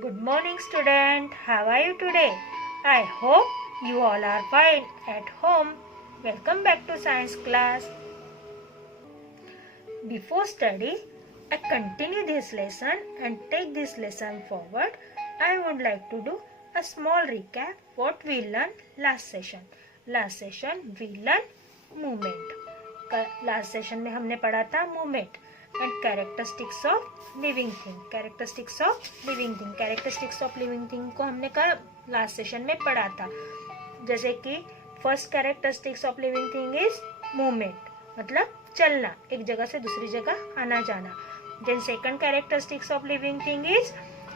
Good morning, student. How are you today? I hope you all are fine at home. Welcome back to science class. Before study, I continue this lesson and take this lesson forward. I would like to do a small recap what we learned last session. Last session we learned movement. Last session में हमने पढ़ा था movement and characteristics of living thing. Characteristics of living thing. Characteristics of living thing को हमने last session में पढ़ा था. जैसे कि first characteristics of living thing is movement, मतलब चलना, एक जगह से दूसरी जगह आना जाना. Then second characteristics of living thing is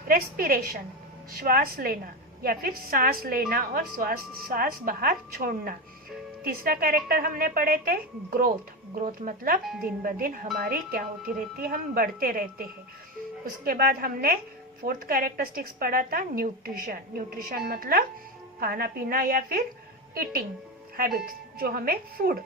respiration, श्वास लेना या फिर सांस लेना और सांस बाहर छोड़ना. तीसरा कैरेक्टर हमने पढ़े थे ग्रोथ. ग्रोथ मतलब दिन ब दिन हमारी क्या होती रहती है, हम बढ़ते रहते हैं. उसके बाद हमने फोर्थ कैरेक्टरिस्टिक्स पढ़ा था न्यूट्रिशन. न्यूट्रिशन मतलब खाना पीना या फिर ईटिंग हैबिट्स, जो हमें फूड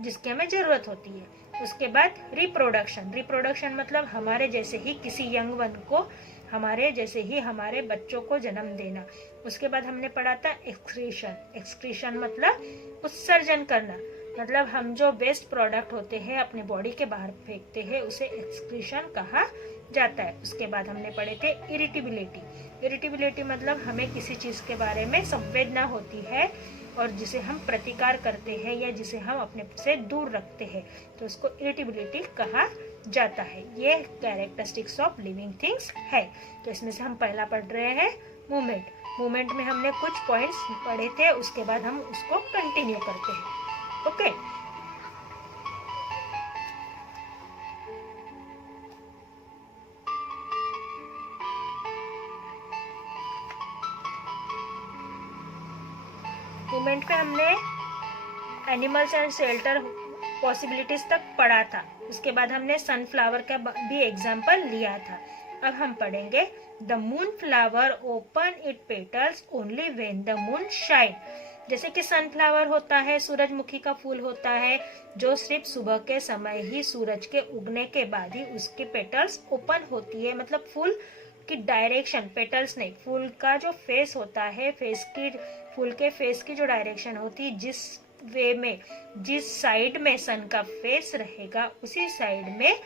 जिसकी हमें जरूरत होती है. उसके बाद रिप्रोडक्शन. रिप्रोडक्शन मतलब हमारे जैसे ही किसी यंग वन को, हमारे जैसे ही हमारे बच्चों को जन्म देना. उसके बाद हमने पढ़ा था एक्सक्रीशन. एक्सक्रीशन मतलब उत्सर्जन करना, मतलब हम जो वेस्ट प्रोडक्ट होते हैं अपने बॉडी के बाहर फेंकते हैं उसे एक्सक्रीशन कहा जाता है. उसके बाद हमने पढ़े थे इरिटेबिलिटी. इरिटेबिलिटी मतलब हमें किसी चीज के बारे में संवेदना होती है और जिसे हम प्रतिकार करते हैं या जिसे हम अपने से दूर रखते हैं, तो उसको इरिटेबिलिटी कहा जाता है. ये कैरेक्टरिस्टिक्स ऑफ लिविंग थिंग्स है. तो इसमें से हम पहला पढ़ रहे हैं मूवमेंट. मूवमेंट में हमने कुछ पॉइंट्स पढ़े थे, उसके बाद हम उसको कंटिन्यू करते हैं. ओके मूवमेंट में हमने एनिमल्स एंड शेल्टर पॉसिबिलिटीज तक पढ़ा था. उसके बाद हमने सनफ्लावर का भी एग्जाम्पल लिया था. अब हम पढ़ेंगे the moon flower open it petals only when the moon shine. जैसे कि सनफ्लावर होता है, सूरजमुखी का फूल होता है, जो सिर्फ सुबह के समय ही सूरज के उगने के बाद ही उसकी पेटल्स ओपन होती है. मतलब फूल की डायरेक्शन, पेटल्स नहीं, फूल का जो फेस होता है, फूल के फेस की जो डायरेक्शन होती है, जिस वे में, जिस साइड में सन का फेस रहेगा उसी साइड में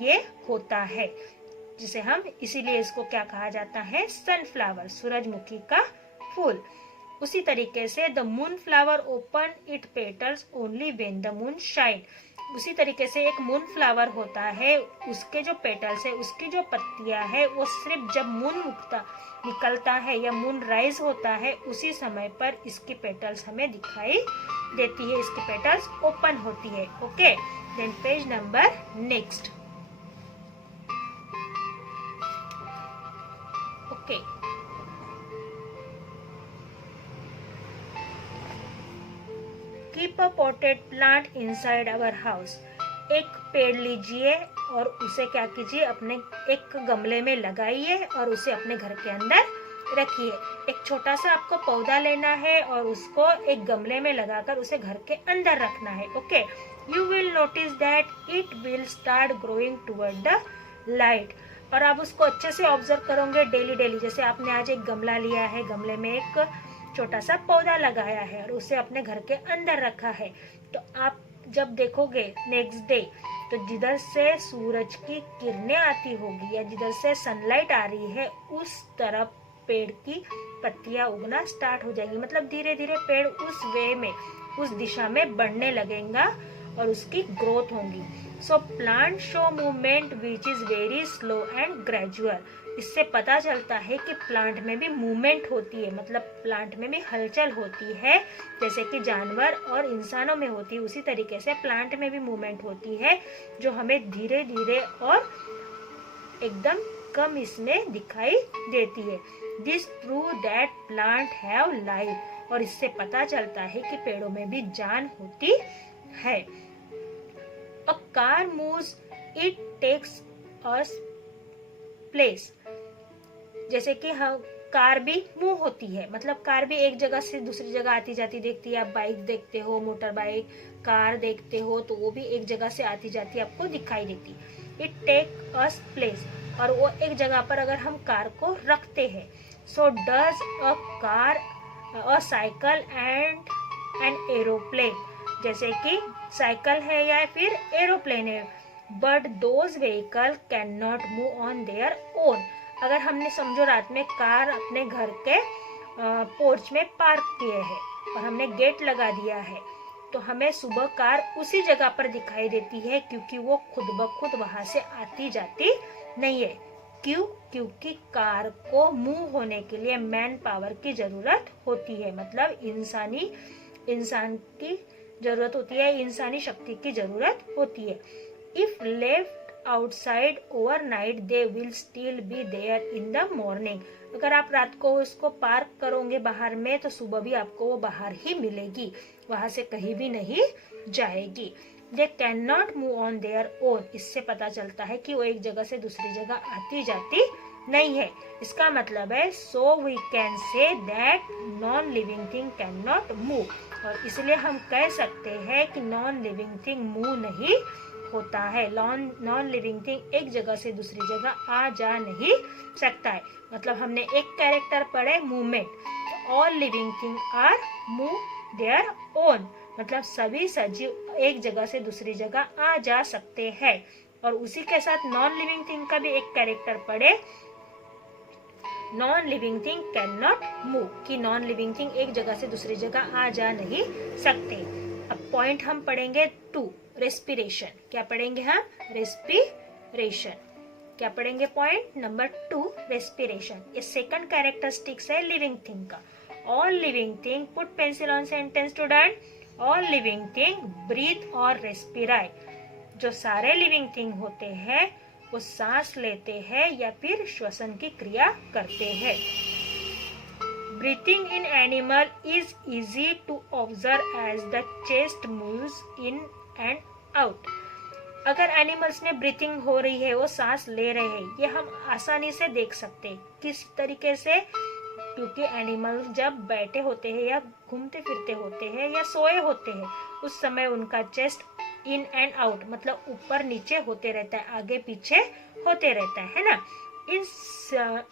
ये होता है, जिसे हम इसीलिए इसको क्या कहा जाता है, सनफ्लावर, सूरजमुखी का फूल. उसी तरीके से the moon flower open it petals only when the moon shine. उसी तरीके से एक मून फ्लावर होता है, उसके जो पेटल्स है, उसकी जो पत्तियां है, वो सिर्फ जब मून निकलता है या मून राइज होता है उसी समय पर इसकी पेटल्स हमें दिखाई देती है, इसकी पेटल्स ओपन होती है. Okay, then page number next. Okay, keep a potted plant inside our house. एक पेड़ लीजिए और उसे क्या कीजिए, अपने एक गमले में लगाइए और उसे अपने घर के अंदर रखिए. एक छोटा सा आपको पौधा लेना है और उसको एक गमले में लगाकर उसे घर के अंदर रखना है. Okay, you will notice that it will start growing toward the light. और आप उसको अच्छे से ऑब्जर्व करोगे डेली डेली. जैसे आपने आज एक गमला लिया है, गमले में एक छोटा सा पौधा लगाया है और उसे अपने घर के अंदर रखा है, तो आप जब देखोगे नेक्स्ट डे, तो जिधर से सूरज की किरणें आती होगी या जिधर से सनलाइट आ रही है उस तरफ पेड़ की पत्तियां उगना स्टार्ट हो जाएगी. मतलब धीरे धीरे पेड़ उस वे में, उस दिशा में बढ़ने लगेगा और उसकी ग्रोथ होगी. So plant show movement which is very slow and gradual. इससे पता चलता है कि प्लांट में भी मूवमेंट होती है, मतलब प्लांट में भी हलचल होती है, जैसे कि जानवर और इंसानों में होती है उसी तरीके से प्लांट में भी मूवमेंट होती है, जो हमें धीरे धीरे और एकदम कम इसमें दिखाई देती है. This prove that plant have life. और इससे पता चलता है कि पेड़ों में भी जान होती है. A car moves, it takes us place. जैसे कि हम कार भी मूव होती है, मतलब कार भी एक जगह से दूसरी जगह आती जाती देखती है. आप बाइक देखते हो, मोटर बाइक, कार देखते हो, तो वो भी एक जगह से आती जाती आपको दिखाई देती. It take us place. और वो एक जगह पर अगर हम कार को रखते हैं, so does a car, a cycle and an aeroplane, जैसे कि साइकिल है या फिर एरोप्लेन है, but those vehicle can not move on their own. अगर हमने समझो रात में कार अपने घर के पोर्च में पार्क किए हैं और हमने गेट लगा दिया है, तो हमें सुबह कार उसी जगह पर दिखाई देती है, क्योंकि वो खुद ब खुद वहां से आती जाती नहीं है। क्यों? क्योंकि कार को मूव होने के लिए मैन पावर की जरूरत होती है, मतलब इंसान की जरूरत होती है, इंसानी शक्ति की जरूरत होती है। If left outside overnight they will still be there in the morning. अगर आप रात को उसको पार्क करोगे बाहर में, तो सुबह भी आपको वो बाहर ही मिलेगी, वहां से कहीं भी नहीं जाएगी। They can not move on their own, इससे पता चलता है कि वो एक जगह से दूसरी जगह आती जाती नहीं है। इसका मतलब है so we can say that non living thing can not move, और इसलिए हम कह सकते हैं कि नॉन लिविंग थिंग मूव नहीं होता है। नॉन लिविंग थिंग एक जगह से दूसरी जगह आ जा नहीं सकता है। मतलब हमने एक कैरेक्टर पढ़े movement, all living thing are move their own, मतलब सभी सजीव एक जगह से दूसरी जगह आ जा सकते हैं। और उसी के साथ नॉन लिविंग थिंग का भी एक कैरेक्टर पढ़े, non living thing can not move, कि नॉन लिविंग थिंग एक जगह से दूसरी जगह आ जा नहीं सकते। अब पॉइंट हम पढ़ेंगे 2, रेस्पिरेशन। क्या पढ़ेंगे हम? रेस्पिरेशन। क्या पढ़ेंगे? Point number 2, respiration. ये सेकंड कैरेक्टरिस्टिक्स है लिविंग थिंग का। All living thing, put pencil on sentence student, all living thing breathe और रेस्पिराई। जो सारे लिविंग थिंग होते हैं वो सांस लेते हैं या फिर श्वसन की क्रिया करते हैं। Breathing in animal is easy to observe as the chest moves in and out. अगर एनिमल्स में ब्रीथिंग हो रही है, वो सांस ले रहे हैं, ये हम आसानी से देख सकते हैं। किस तरीके से? क्योंकि एनिमल जब बैठे होते हैं या घूमते फिरते होते हैं या सोए होते हैं, उस समय उनका चेस्ट इन एंड आउट, मतलब ऊपर नीचे होते रहता है, आगे पीछे होते रहता है ना।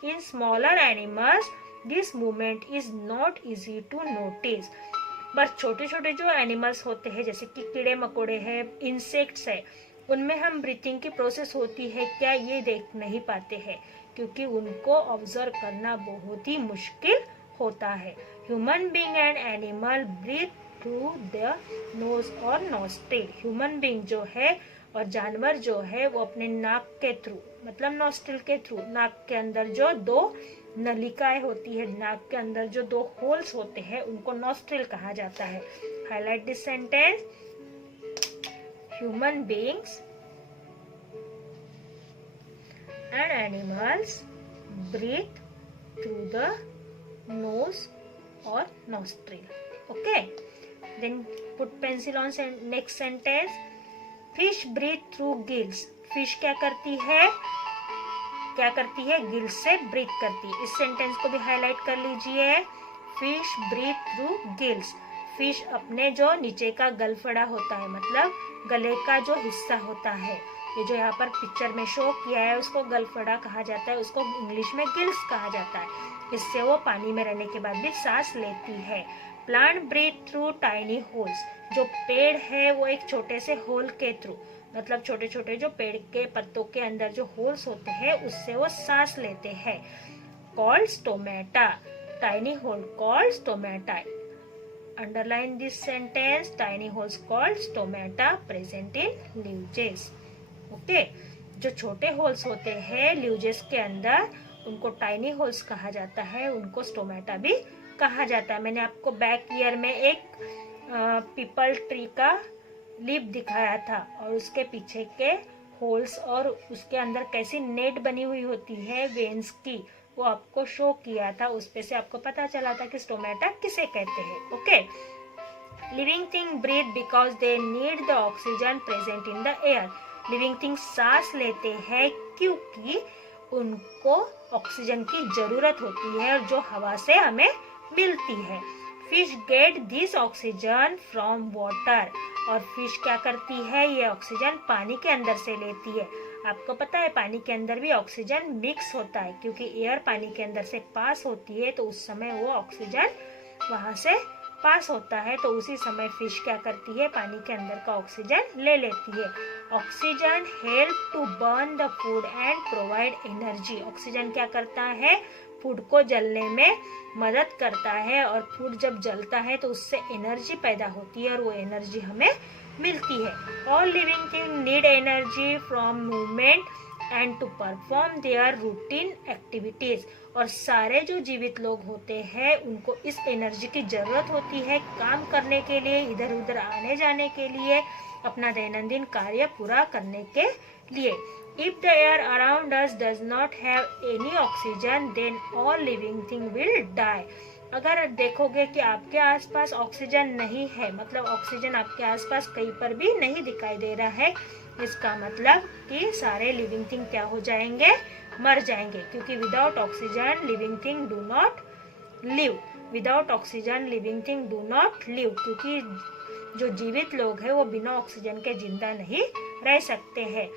In smaller animals this movement is not easy to notice. पर छोटे छोटे जो एनिमल्स होते हैं, जैसे कि कीड़े मकोड़े हैं, इंसेक्ट्स है, उनमें हम ब्रीथिंग की प्रोसेस होती है क्या, ये देख नहीं पाते हैं, क्योंकि उनको ऑब्जर्व करना बहुत ही मुश्किल होता है। Human being and animal breathe through the nose और नॉस्ट्रिल। ह्यूमन बीइंग जो है और जानवर जो है वो अपने नाक के थ्रू, मतलब नॉस्ट्रिल के थ्रू, नाक के अंदर जो 2 नलिकाएं होती है, नाक के अंदर जो 2 होल्स होते हैं, उनको नॉस्ट्रिल कहा जाता है। Highlight this sentence, human beings and animals breathe through the nose or nostril. Okay, then put pencil on next sentence. Fish breathe through gills. Fish क्या करती है? गिल्स से ब्रीथ करती है। इस सेंटेंस को भी हाईलाइट कर लीजिए। Fish breathe through gills. Fish अपने जो नीचे का गलफड़ा होता है, मतलब गले का जो हिस्सा होता है, ये जो यहाँ पर पिक्चर में शो किया है, उसको गलफड़ा कहा जाता है, उसको इंग्लिश में गिल्स कहा जाता है। इससे वो पानी में रहने के बाद भी सांस लेती है। Plant breathe through tiny holes. जो पेड़ है वो एक छोटे से होल के थ्रू, मतलब छोटे छोटे जो पेड़ के पत्तों के अंदर जो होल्स होते हैं, उससे वो सांस लेते हैं। Called stomata. Tiny hole called stomata. Underline this sentence, tiny holes called stomata present in leaves. Okay, जो छोटे होल्स होते हैं ल्यूजेस के अंदर, उनको टाइनी होल्स कहा जाता है, उनको स्टोमेटा भी कहा जाता है। मैंने आपको बैक ईयर में एक पीपल ट्री का लीफ दिखाया था, और उसके पीछे के होल्स और उसके अंदर कैसी नेट बनी हुई होती है वेन्स की, वो आपको शो किया था। उस पे से आपको पता चला था कि स्टोमेटा किसे कहते हैं। Okay, living thing breathe because they need the oxygen present in the air. Living thing सांस लेते हैं क्योंकि उनको ऑक्सीजन की जरूरत होती है, जो हवा से हमें मिलती है। Fish get this oxygen from water. और फिश क्या करती है? ये ऑक्सीजन पानी के अंदर से लेती है। आपको पता है पानी के अंदर भी ऑक्सीजन मिक्स होता है, क्योंकि एयर पानी के अंदर से पास होती है तो उस समय वो ऑक्सीजन वहां से पास होता है, तो उसी समय फिश क्या करती है, पानी के अंदर का ऑक्सीजन ले लेती है। Oxygen help to burn the food and provide energy. Oxygen क्या करता है, फूड को जलने में मदद करता है, और फूड जब जलता है तो उससे एनर्जी पैदा होती है और वो एनर्जी हमें मिलती है। All living thing need energy from movement and to perform their routine activities. और सारे जो जीवित लोग होते हैं उनको इस एनर्जी की जरूरत होती है काम करने के लिए, इधर उधर आने जाने के लिए, अपना दैनंदिन कार्य पूरा करने के लिए। If the air around us does not have any oxygen, then all living thing will die. अगर देखोगे कि आपके आसपास ऑक्सीजन नहीं है, मतलब ऑक्सीजन आपके आसपास कहीं पर भी नहीं दिखाई दे रहा है, इसका मतलब कि सारे लिविंग थिंग क्या हो जाएंगे, मर जाएंगे, क्योंकि without oxygen living thing do not live. Without oxygen living thing do not live, क्योंकि जो जीवित लोग हैं वो बिना ऑक्सीजन के जिंदा नहीं रह सकते हैं।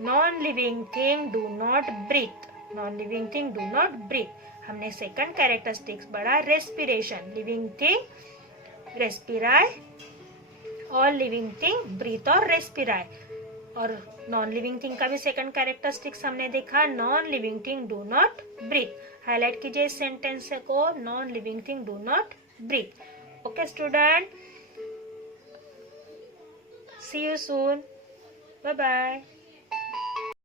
Non living thing do not breathe. Non living thing do not breathe. हमने सेकंड कैरेक्टरिस्टिक्स पढ़ा, respiration. Living thing respire, all living thing breathe और रेस्पिराय। और नॉन लिविंग थिंग का भी सेकंड कैरेक्टरिस्टिक्स हमने देखा, non living thing do not breathe. Highlight कीजिए इस सेंटेंस को, non living thing do not breathe. Okay student, see you soon, bye bye.